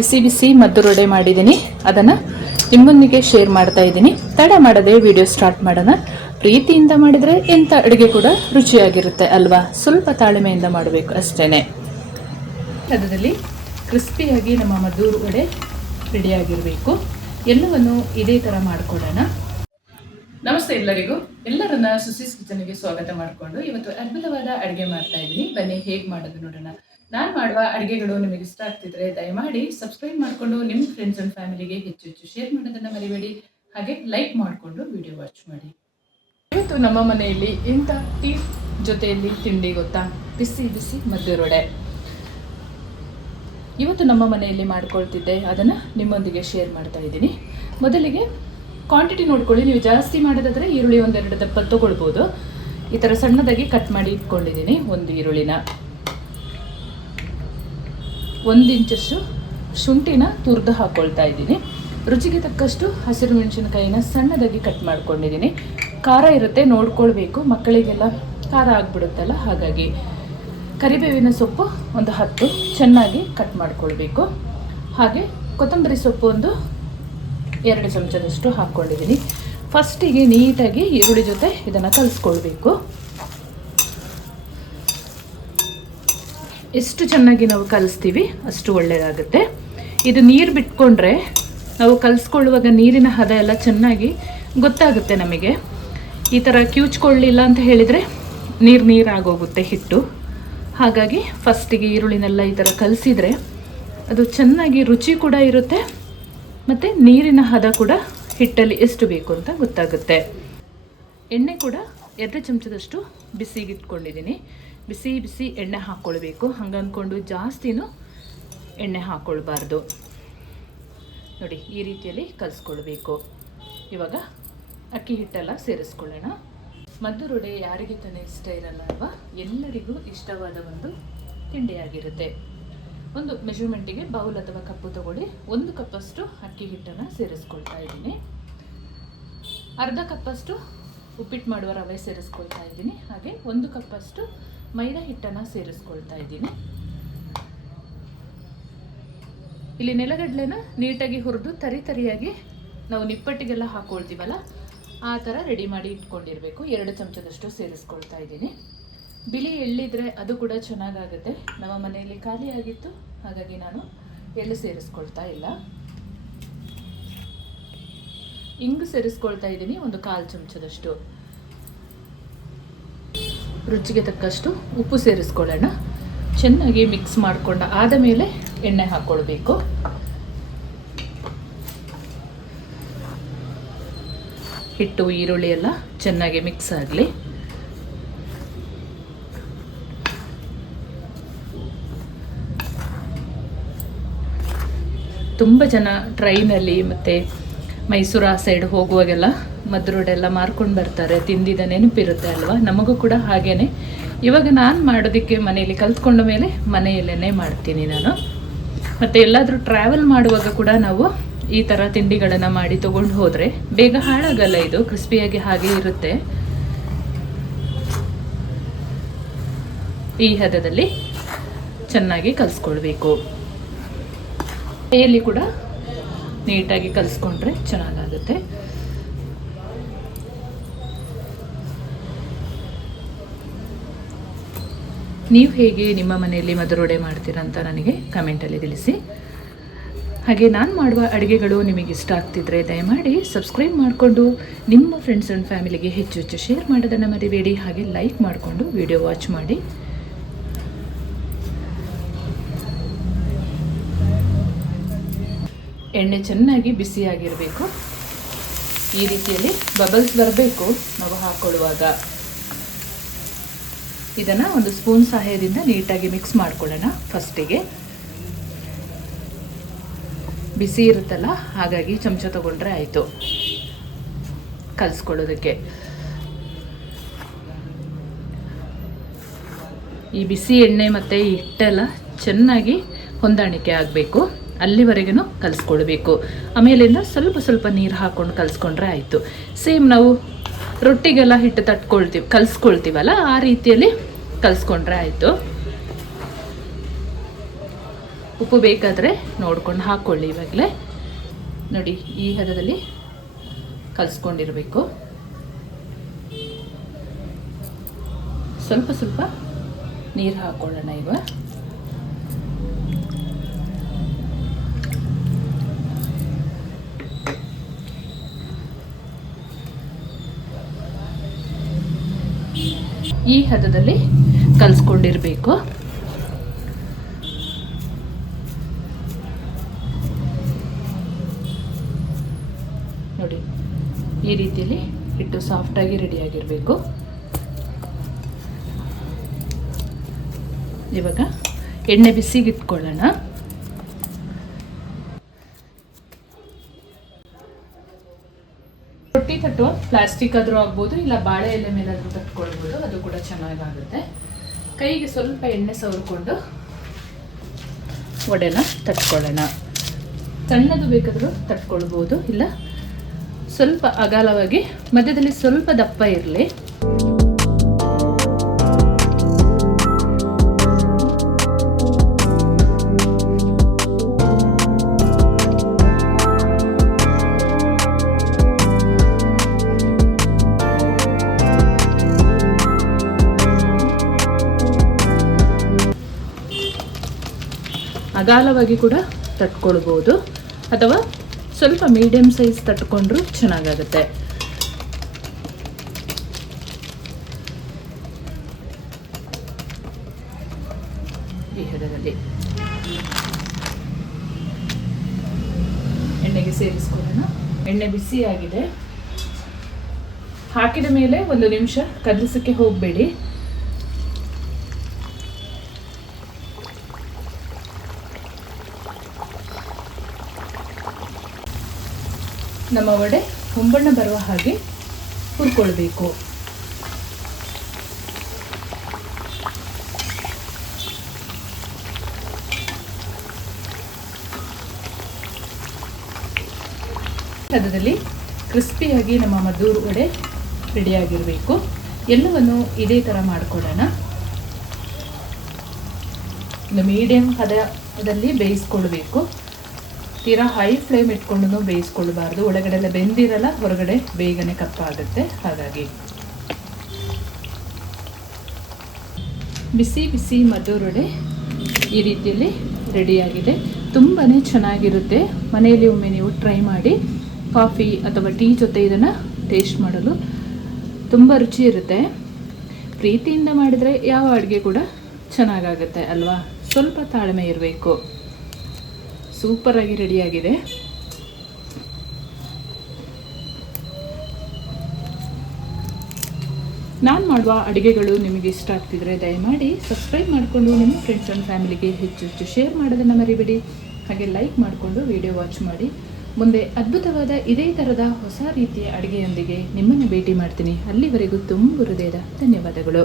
ಬಿಸಿ ಬಿಸಿ ಮದ್ದು ರೊಡೆ ಮಾಡಿದ್ದೀನಿ. ಅದನ್ನು ನಿಮ್ಮೊಂದಿಗೆ ಶೇರ್ ಮಾಡ್ತಾ ಇದ್ದೀನಿ. ತಡ ಮಾಡದೆ ವಿಡಿಯೋ ಸ್ಟಾರ್ಟ್ ಮಾಡೋಣ. ಪ್ರೀತಿಯಿಂದ ಮಾಡಿದರೆ ಎಂಥ ಅಡುಗೆ ಕೂಡ ರುಚಿಯಾಗಿರುತ್ತೆ ಅಲ್ವಾ? ಸ್ವಲ್ಪ ತಾಳ್ಮೆಯಿಂದ ಮಾಡಬೇಕು ಅಷ್ಟೇನೆ. ಅದರಲ್ಲಿ ಕ್ರಿಸ್ಪಿಯಾಗಿ ನಮ್ಮ ಮದ್ದು ವಡೆ ರೆಡಿಯಾಗಿರಬೇಕು. ಎಲ್ಲವನ್ನು ಇದೇ ಥರ ಮಾಡ್ಕೊಳ್ಳೋಣ. ನಮಸ್ತೆ ಎಲ್ಲರಿಗೂ. ಎಲ್ಲರನ್ನ ಸುಸೀಸ್ ಕಿಚನ್ಗೆ ಸ್ವಾಗತ ಮಾಡಿಕೊಂಡು ಇವತ್ತು ಅದ್ಭುತವಾದ ಅಡುಗೆ ಮಾಡ್ತಾ ಇದ್ದೀನಿ. ಬನ್ನಿ ಹೇಗೆ ಮಾಡೋದು ನೋಡೋಣ. ನಾನು ಮಾಡುವ ಅಡುಗೆಗಳು ನಿಮಗೆ ಇಷ್ಟ ಆಗ್ತಿದ್ರೆ ದಯಮಾಡಿ ಸಬ್ಸ್ಕ್ರೈಬ್ ಮಾಡಿಕೊಂಡು ನಿಮ್ಮ ಫ್ರೆಂಡ್ಸ್ ಆ್ಯಂಡ್ ಫ್ಯಾಮಿಲಿಗೆ ಹೆಚ್ಚು ಹೆಚ್ಚು ಶೇರ್ ಮಾಡೋದನ್ನು ಮರಿಬೇಡಿ. ಹಾಗೆ ಲೈಕ್ ಮಾಡಿಕೊಂಡು ವಿಡಿಯೋ ವಾಚ್ ಮಾಡಿ. ಇವತ್ತು ನಮ್ಮ ಮನೆಯಲ್ಲಿ ಇಂಥ ಟೀ ಜೊತೆಯಲ್ಲಿ ತಿಂಡಿ ಗೊತ್ತಾ? ಬಿಸಿ ಬಿಸಿ ಮದ್ದು ವಡೆ. ಇವತ್ತು ನಮ್ಮ ಮನೆಯಲ್ಲಿ ಮಾಡ್ಕೊಳ್ತಿದ್ದೆ, ಅದನ್ನು ನಿಮ್ಮೊಂದಿಗೆ ಶೇರ್ ಮಾಡ್ತಾ ಇದ್ದೀನಿ. ಮೊದಲಿಗೆ ಕ್ವಾಂಟಿಟಿ ನೋಡ್ಕೊಳ್ಳಿ. ನೀವು ಜಾಸ್ತಿ ಮಾಡೋದಾದರೆ ಈರುಳ್ಳಿ ಒಂದೆರಡು ದಪ್ಪ ತೊಗೊಳ್ಬೋದು. ಈ ಥರ ಸಣ್ಣದಾಗಿ ಕಟ್ ಮಾಡಿ ಇಟ್ಕೊಂಡಿದ್ದೀನಿ. ಒಂದು ಈರುಳ್ಳಿನ, 1 ಇಂಚಷ್ಟು ಶುಂಠಿನ ತುರಿದು ಹಾಕ್ಕೊಳ್ತಾ ಇದ್ದೀನಿ. ರುಚಿಗೆ ತಕ್ಕಷ್ಟು ಹಸಿರು ಮೆಣಸಿನಕಾಯಿನ ಸಣ್ಣದಾಗಿ ಕಟ್ ಮಾಡ್ಕೊಂಡಿದ್ದೀನಿ. ಖಾರ ಇರುತ್ತೆ, ನೋಡ್ಕೊಳ್ಬೇಕು, ಮಕ್ಕಳಿಗೆಲ್ಲ ಖಾರ ಆಗಿಬಿಡುತ್ತಲ್ಲ, ಹಾಗಾಗಿ ಕರಿಬೇವಿನ ಸೊಪ್ಪು ಒಂದು 10 ಚೆನ್ನಾಗಿ ಕಟ್ ಮಾಡ್ಕೊಳ್ಬೇಕು. ಹಾಗೆ ಕೊತ್ತಂಬರಿ ಸೊಪ್ಪು ಒಂದು 2 ಚಮಚದಷ್ಟು ಹಾಕ್ಕೊಂಡಿದ್ದೀನಿ. ಫಸ್ಟಿಗೆ ನೀಟಾಗಿ ಈರುಳ್ಳಿ ಜೊತೆ ಇದನ್ನು ಕಲಿಸ್ಕೊಳ್ಬೇಕು. ಎಷ್ಟು ಚೆನ್ನಾಗಿ ನಾವು ಕಲಿಸ್ತೀವಿ ಅಷ್ಟು ಒಳ್ಳೆಯದಾಗುತ್ತೆ. ಇದು ನೀರು ಬಿಟ್ಕೊಂಡ್ರೆ ನಾವು ಕಲಿಸ್ಕೊಳ್ಳುವಾಗ ನೀರಿನ ಹದ ಎಲ್ಲ ಚೆನ್ನಾಗಿ ಗೊತ್ತಾಗುತ್ತೆ ನಮಗೆ. ಈ ಥರ ಕಿವುಚ್ಕೊಳ್ಳಿಲ್ಲ ಅಂತ ಹೇಳಿದರೆ ನೀರಾಗೋಗುತ್ತೆ ಹಿಟ್ಟು. ಹಾಗಾಗಿ ಫಸ್ಟಿಗೆ ಈರುಳ್ಳಿನೆಲ್ಲ ಈ ಥರ ಕಲಿಸಿದರೆ ಅದು ಚೆನ್ನಾಗಿ ರುಚಿ ಕೂಡ ಇರುತ್ತೆ, ಮತ್ತು ನೀರಿನ ಹದ ಕೂಡ ಹಿಟ್ಟಲ್ಲಿ ಎಷ್ಟು ಬೇಕು ಅಂತ ಗೊತ್ತಾಗುತ್ತೆ. ಎಣ್ಣೆ ಕೂಡ 2 ಚಮಚದಷ್ಟು ಬಿಸಿಗಿಟ್ಕೊಂಡಿದ್ದೀನಿ. ಬಿಸಿ ಬಿಸಿ ಎಣ್ಣೆ ಹಾಕ್ಕೊಳ್ಬೇಕು. ಹಂಗಂದ್ಕೊಂಡು ಜಾಸ್ತಿನೂ ಎಣ್ಣೆ ಹಾಕ್ಕೊಳ್ಬಾರ್ದು. ನೋಡಿ, ಈ ರೀತಿಯಲ್ಲಿ ಕಲಿಸ್ಕೊಳ್ಬೇಕು. ಇವಾಗ ಅಕ್ಕಿ ಹಿಟ್ಟೆಲ್ಲ ಸೇರಿಸ್ಕೊಳ್ಳೋಣ. ಮದ್ದು ವಡೆ ಯಾರಿಗೆ ತಾನೇ ಇಷ್ಟ ಇರಲ್ಲ ಅಲ್ವಾ? ಎಲ್ಲರಿಗೂ ಇಷ್ಟವಾದ ಒಂದು ತಿಂಡಿಯಾಗಿರುತ್ತೆ. ಒಂದು ಮೆಜರ್ಮೆಂಟಿಗೆ ಬೌಲ್ ಅಥವಾ ಕಪ್ಪು ತಗೊಳ್ಳಿ. 1 ಕಪ್ಪಷ್ಟು ಅಕ್ಕಿ ಹಿಟ್ಟನ್ನು ಸೇರಿಸ್ಕೊಳ್ತಾ ಇದ್ದೀನಿ. ಅರ್ಧ ಕಪ್ಪಷ್ಟು ಉಪ್ಪಿಟ್ಟು ಮಾಡುವ ರವೆ ಸೇರಿಸ್ಕೊಳ್ತಾ ಇದ್ದೀನಿ. ಹಾಗೆ 1 ಕಪ್ಪಷ್ಟು ಮೈದಾ ಹಿಟ್ಟನ್ನು ಸೇರಿಸ್ಕೊಳ್ತಾ ಇದ್ದೀನಿ. ಇಲ್ಲಿ ನೆಲಗಡಲೆನ ನೀಟಾಗಿ ಹುರಿದು ತರಿಯಾಗಿ ನಾವು ನಿಪ್ಪಟ್ಟಿಗೆಲ್ಲ ಹಾಕ್ಕೊಳ್ತೀವಲ್ಲ, ಆ ಥರ ರೆಡಿ ಮಾಡಿ ಇಟ್ಕೊಂಡಿರಬೇಕು. 2 ಚಮಚದಷ್ಟು ಸೇರಿಸ್ಕೊಳ್ತಾ ಇದ್ದೀನಿ. ಬಿಳಿ ಎಳ್ಳಿದ್ರೆ ಅದು ಕೂಡ ಚೆನ್ನಾಗಾಗುತ್ತೆ. ನಮ್ಮ ಮನೆಯಲ್ಲಿ ಖಾಲಿ ಆಗಿತ್ತು, ಹಾಗಾಗಿ ನಾನು ಎಳ್ಳು ಸೇರಿಸ್ಕೊಳ್ತಾ ಇಲ್ಲ. ಇಂಗು ಸೇರಿಸ್ಕೊಳ್ತಾ ಇದ್ದೀನಿ, ಒಂದು 1/4 ಚಮಚದಷ್ಟು. ರುಚಿಗೆ ತಕ್ಕಷ್ಟು ಉಪ್ಪು ಸೇರಿಸ್ಕೊಳ್ಳೋಣ. ಚೆನ್ನಾಗಿ ಮಿಕ್ಸ್ ಮಾಡಿಕೊಂಡ ಆದ ಮೇಲೆ ಎಣ್ಣೆ ಹಾಕ್ಕೊಳ್ಬೇಕು. ಹಿಟ್ಟು ಈರುಳ್ಳಿ ಎಲ್ಲ ಚೆನ್ನಾಗಿ ಮಿಕ್ಸ್ ಆಗಲಿ. ತುಂಬ ಜನ ಟ್ರೈನಲ್ಲಿ ಮತ್ತು ಮೈಸೂರು ಆ ಸೈಡ್ ಹೋಗುವಾಗೆಲ್ಲ ಮದ್ದು ವಡೆ ಎಲ್ಲ ಮಾರ್ಕೊಂಡು ಬರ್ತಾರೆ. ತಿಂದಿದ್ದ ನೆನಪಿರುತ್ತೆ ಅಲ್ವಾ? ನಮಗೂ ಕೂಡ ಹಾಗೇ. ಇವಾಗ ನಾನು ಮಾಡೋದಕ್ಕೆ ಮನೆಯಲ್ಲಿ ಕಲ್ತ್ಕೊಂಡ ಮೇಲೆ ಮನೆಯಲ್ಲೇ ಮಾಡ್ತೀನಿ ನಾನು. ಮತ್ತು ಎಲ್ಲಾದರೂ ಟ್ರಾವೆಲ್ ಮಾಡುವಾಗ ಕೂಡ ನಾವು ಈ ಥರ ತಿಂಡಿಗಳನ್ನು ಮಾಡಿ ತೊಗೊಂಡು ಹೋದರೆ ಬೇಗ ಹಾಳಾಗಲ್ಲ. ಇದು ಕ್ರಿಸ್ಪಿಯಾಗಿ ಹಾಗೆ ಇರುತ್ತೆ. ಈ ಹದದಲ್ಲಿ ಚೆನ್ನಾಗಿ ಕಲಿಸ್ಕೊಳ್ಬೇಕು. ಕೈಯಲ್ಲಿ ಕೂಡ ನೀಟಾಗಿ ಕಲಿಸ್ಕೊಂಡ್ರೆ ಚೆನ್ನಾಗಾಗುತ್ತೆ. ನೀವು ಹೇಗೆ ನಿಮ್ಮ ಮನೆಯಲ್ಲಿ ಮದ್ದು ವಡೆ ಮಾಡ್ತೀರಾ ಅಂತ ನನಗೆ ಕಮೆಂಟಲ್ಲಿ ತಿಳಿಸಿ. ಹಾಗೆ ನಾನು ಮಾಡುವ ಅಡುಗೆಗಳು ನಿಮಗೆ ಇಷ್ಟ ಆಗ್ತಿದ್ರೆ ದಯಮಾಡಿ ಸಬ್ಸ್ಕ್ರೈಬ್ ಮಾಡಿಕೊಂಡು ನಿಮ್ಮ ಫ್ರೆಂಡ್ಸ್ ಆ್ಯಂಡ್ ಫ್ಯಾಮಿಲಿಗೆ ಹೆಚ್ಚು ಹೆಚ್ಚು ಶೇರ್ ಮಾಡೋದನ್ನು ಮರಿಬೇಡಿ. ಹಾಗೆ ಲೈಕ್ ಮಾಡಿಕೊಂಡು ವಿಡಿಯೋ ವಾಚ್ ಮಾಡಿ. ಎಣ್ಣೆ ಚೆನ್ನಾಗಿ ಬಿಸಿಯಾಗಿರಬೇಕು. ಈ ರೀತಿಯಲ್ಲಿ ಬಬಲ್ಸ್ ಬರಬೇಕು ನಾವು ಹಾಕ್ಕೊಳ್ಳುವಾಗ. ಇದನ್ನು ಒಂದು ಸ್ಪೂನ್ ಸಹಾಯದಿಂದ ನೀಟಾಗಿ ಮಿಕ್ಸ್ ಮಾಡ್ಕೊಳ್ಳೋಣ. ಫಸ್ಟಿಗೆ ಬಿಸಿ ಇರುತ್ತಲ್ಲ, ಹಾಗಾಗಿ ಚಮಚ ತಗೊಂಡ್ರೆ ಆಯಿತು ಕಲಿಸ್ಕೊಳ್ಳೋದಕ್ಕೆ. ಈ ಬಿಸಿ ಎಣ್ಣೆ ಮತ್ತು ಹಿಟ್ಟೆಲ್ಲ ಚೆನ್ನಾಗಿ ಹೊಂದಾಣಿಕೆ ಆಗಬೇಕು. ಅಲ್ಲಿವರೆಗೂ ಕಲಿಸ್ಕೊಳ್ಬೇಕು. ಆಮೇಲಿಂದ ಸ್ವಲ್ಪ ಸ್ವಲ್ಪ ನೀರು ಹಾಕ್ಕೊಂಡು ಕಲಿಸ್ಕೊಂಡ್ರೆ ಆಯಿತು. ಸೇಮ್ ನಾವು ರೊಟ್ಟಿಗೆಲ್ಲ ಹಿಟ್ಟು ಕಲಿಸ್ಕೊಳ್ತೀವಲ್ಲ, ಆ ರೀತಿಯಲ್ಲಿ ಕಲಿಸ್ಕೊಂಡ್ರೆ ಆಯಿತು. ಉಪ್ಪು ಬೇಕಾದರೆ ನೋಡ್ಕೊಂಡು ಹಾಕ್ಕೊಳ್ಳಿ. ಇವಾಗಲೇ ನೋಡಿ ಈ ಹದದಲ್ಲಿ ಕಲಿಸ್ಕೊಂಡಿರಬೇಕು. ಸ್ವಲ್ಪ ಸ್ವಲ್ಪ ನೀರು ಹಾಕ್ಕೊಳ್ಳೋಣ. ಈಗ ಈ ಹದದಲ್ಲಿ ಕಲಿಸ್ಕೊಂಡಿರಬೇಕು. ನೋಡಿ ಈ ರೀತಿಯಲ್ಲಿ ಹಿಟ್ಟು ಸಾಫ್ಟಾಗಿ ರೆಡಿಯಾಗಿರಬೇಕು. ಇವಾಗ ಎಣ್ಣೆ ಬಿಸಿಗೆ ಇಟ್ಕೊಳ್ಳೋಣ. ರೊಟ್ಟಿ ತಟ್ಟುವ ಪ್ಲಾಸ್ಟಿಕ್ ಆದರೂ ಆಗ್ಬೋದು, ಇಲ್ಲ ಬಾಳೆ ಎಲೆ ಮೇಲಾದರೂ ತಟ್ಕೊಳ್ಬೋದು, ಅದು ಕೂಡ ಚೆನ್ನಾಗಾಗುತ್ತೆ. ಕೈಗೆ ಸ್ವಲ್ಪ ಎಣ್ಣೆ ಸವರ್ಕೊಂಡು ಒಡೆನ ತಟ್ಕೊಳ್ಳೋಣ. ಸಣ್ಣದು ಬೇಕಾದರೂ ತಟ್ಕೊಳ್ಬೋದು, ಇಲ್ಲ ಸ್ವಲ್ಪ ಅಗಲವಾಗಿ ಮಧ್ಯದಲ್ಲಿ ಸ್ವಲ್ಪ ದಪ್ಪ ಇರಲಿ. ಅಗಾಲವಾಗಿ ಕೂಡ ತಟ್ಕೊಳ್ಬೋದು, ಅಥವಾ ಸ್ವಲ್ಪ ಮೀಡಿಯಂ ಸೈಜ್ ತಟ್ಕೊಂಡ್ರೂ ಚೆನ್ನಾಗಾಗುತ್ತೆ. ಈ ಹದದಲ್ಲಿ ಎಣ್ಣೆಗೆ ಸೇರಿಸ್ಕೊಳ್ಳೋಣ. ಎಣ್ಣೆ ಬಿಸಿಯಾಗಿದೆ. ಹಾಕಿದ ಮೇಲೆ 1 ನಿಮಿಷ ಕದಲಿಸಕ್ಕೆ ಹೋಗಬೇಡಿ. ನಮ್ಮ ವಡೆ ಹೊಂಬಣ್ಣ ಬರುವ ಹಾಗೆ ಹುರ್ಕೊಳ್ಬೇಕು. ಹದದಲ್ಲಿ ಕ್ರಿಸ್ಪಿಯಾಗಿ ನಮ್ಮ ಮದ್ದೂರು ವಡೆ ರೆಡಿಯಾಗಿರಬೇಕು. ಎಲ್ಲವನ್ನು ಇದೇ ಥರ ಮಾಡ್ಕೊಳ್ಳೋಣ. ಒಂದು ಮೀಡಿಯಂ ಹದದಲ್ಲಿ ಬೇಯಿಸ್ಕೊಳ್ಬೇಕು. ತೀರಾ ಹೈ ಫ್ಲೇಮ್ ಇಟ್ಕೊಂಡು ಬೇಯಿಸ್ಕೊಳ್ಬಾರ್ದು. ಒಳಗಡೆ ಎಲ್ಲ ಬೆಂದಿರಲ್ಲ, ಹೊರಗಡೆ ಬೇಗನೆ ಕಪ್ಪಾಗುತ್ತೆ. ಹಾಗಾಗಿ ಬಿಸಿ ಬಿಸಿ ಮದ್ದೂರು ವಡೆ ಈ ರೀತಿಯಲ್ಲಿ ರೆಡಿಯಾಗಿದೆ. ತುಂಬಾ ಚೆನ್ನಾಗಿರುತ್ತೆ. ಮನೆಯಲ್ಲಿ ಒಮ್ಮೆ ನೀವು ಟ್ರೈ ಮಾಡಿ. ಕಾಫಿ ಅಥವಾ ಟೀ ಜೊತೆ ಇದನ್ನು ಟೇಸ್ಟ್ ಮಾಡಲು ತುಂಬ ರುಚಿ ಇರುತ್ತೆ. ಪ್ರೀತಿಯಿಂದ ಮಾಡಿದರೆ ಯಾವ ಅಡುಗೆ ಕೂಡ ಚೆನ್ನಾಗಾಗುತ್ತೆ ಅಲ್ವಾ? ಸ್ವಲ್ಪ ತಾಳ್ಮೆ ಇರಬೇಕು. ಸೂಪರಾಗಿ ರೆಡಿಯಾಗಿದೆ. ನಾನು ಮಾಡುವ ಅಡುಗೆಗಳು ನಿಮಗೆ ಇಷ್ಟ ಆಗ್ತಿದ್ರೆ ದಯಮಾಡಿ ಸಬ್ಸ್ಕ್ರೈಬ್ ಮಾಡಿಕೊಂಡು ನಿಮ್ಮ ಫ್ರೆಂಡ್ಸ್ ಆ್ಯಂಡ್ ಫ್ಯಾಮಿಲಿಗೆ ಹೆಚ್ಚು ಶೇರ್ ಮಾಡೋದನ್ನು ಮರಿಬೇಡಿ. ಹಾಗೆ ಲೈಕ್ ಮಾಡಿಕೊಂಡು ವಿಡಿಯೋ ವಾಚ್ ಮಾಡಿ. ಮುಂದೆ ಅದ್ಭುತವಾದ ಇದೇ ಥರದ ಹೊಸ ರೀತಿಯ ಅಡುಗೆಯೊಂದಿಗೆ ನಿಮ್ಮನ್ನು ಭೇಟಿ ಮಾಡ್ತೀನಿ. ಅಲ್ಲಿವರೆಗೂ ತುಂಬ ಹೃದಯದ ಧನ್ಯವಾದಗಳು.